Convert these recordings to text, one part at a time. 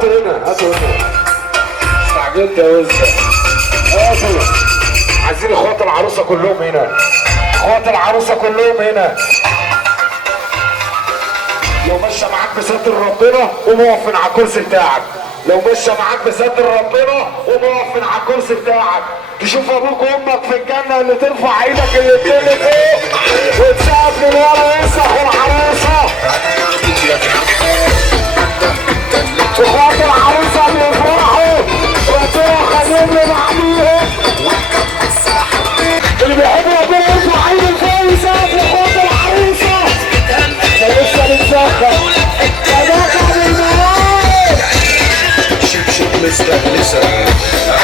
هاتوا هنا استعجلت يا وزة. هاتوا عايزين اخوات العروسة كلهم هنا، اخوات العروسة كلهم هنا. لو ماشية معاك بستر ربنا قوم اقف من على الكرسي بتاعك، لو ماشية معاك بستر ربنا قوم اقف من على الكرسي بتاعك. تشوف ابوك وامك في الجنة اللي ترفع ايدك الاتنين لفوق وتسقف من ورا ويمسح العروسة. اخوات العروسة بيفرحوا ربنا يخليهم لبعضيهم. اللي بيحبوا ربنا يرفع ايده لفوق ويسقف لاخوات العروسة. احنا لسه بنسخن صداقة بالمواد. شبشب مستانسة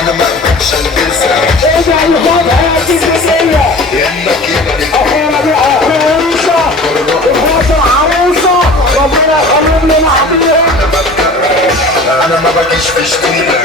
انا ما اقدرش البسها. ايه ده اللي خد حياتي الجديدة؟ اخونا بيها عروسة اخوات العروسة ربنا يخليهم لبعضيهم. انا ما بجيش في شتيمة.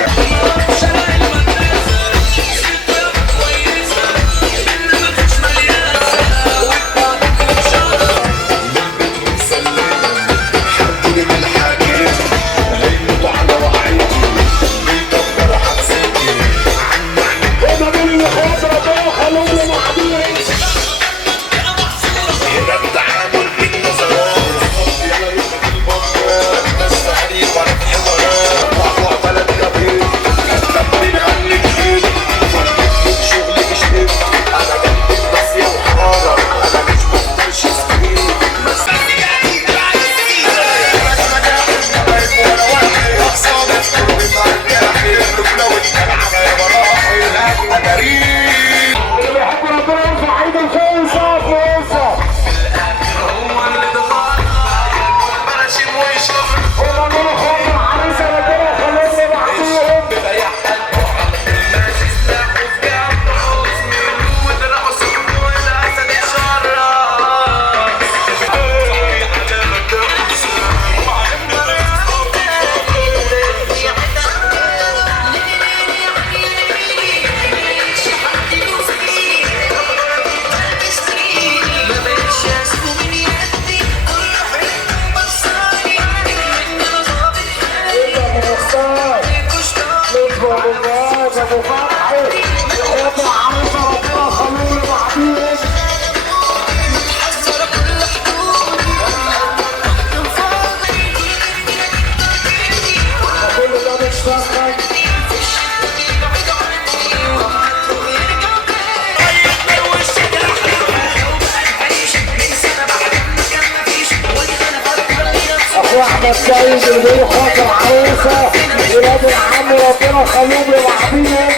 احمد سيد اللي بيقول خاطر عروسه ولاد العم ربنا يخليهم لبعضيهم.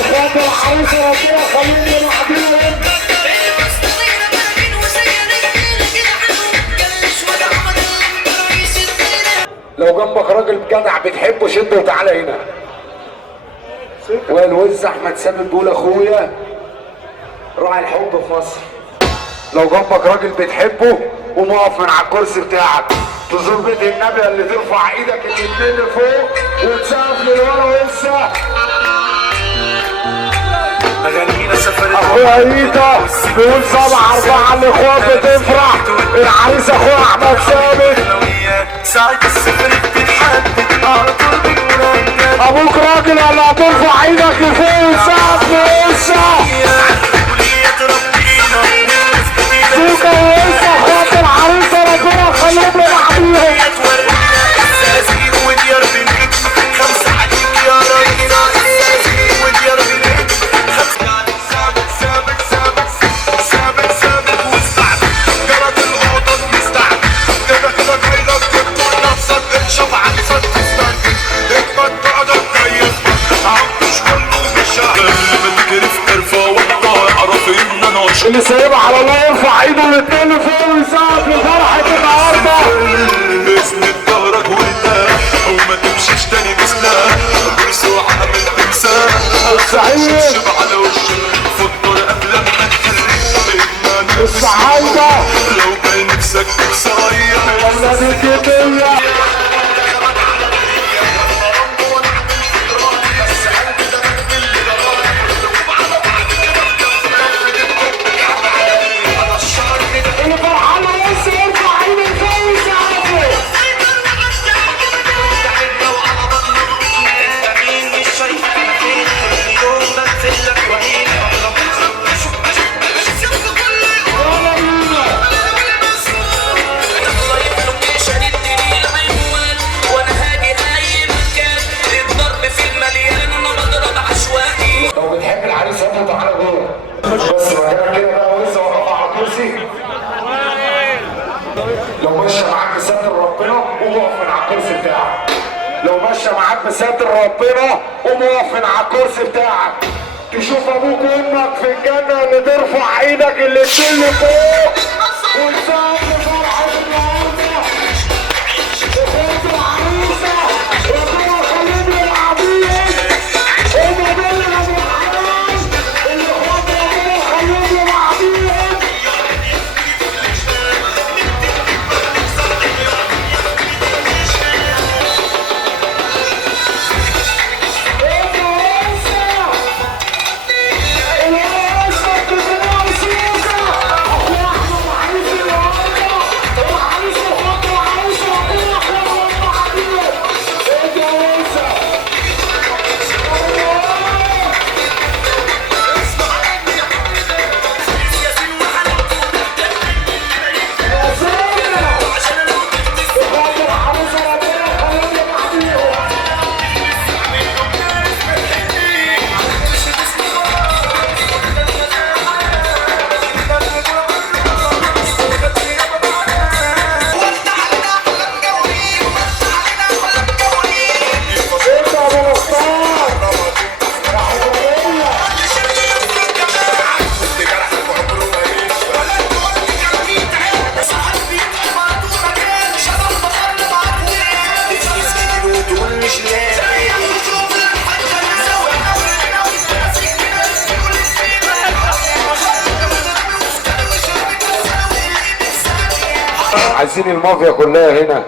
اخوات العروسه ربنا يخليهم لبعضيهم. لو جنبك راجل جدع بتحبه شده وتعالى هنا. والوز احمد ثابت بيقول اخويا راعي الحب في مصر. لو جنبك راجل بتحبه قوم اقف من على الكرسي بتاعك تزور بيت النبي اللي ترفع ايدك الاتنين لفوق وتسقف لورا وانسى. اخويا عيطة بيقول 7-4 الاخوات بتفرح. العريس اخويا احمد ثابت. ساعة السفر بتتحدد على طول بالمناجات. ابوك راجل ولا هترفع ايدك لفوق وتسقف لوسع. سوكا ووسع اخوات العريسة ربنا يخليهم لبعضيهم. اللي سايبها على الله يرفع ايده الاتنين لفوق ويسقف لفرحة النهارده. ماشيه معاك بستر ربنا قوم اقف من على الكرسي بتاعك. تشوف ابوك وامك في الجنه اللي ترفع ايدك اللي تشيل فوق وتسقف فرحه النهارده. اخوات العروسه ربنا يخليهم للعبيد. هم دول ابو الحلال اللي اخوات ربنا يخليهم للعبيد. عايزين المافيا كلها هنا.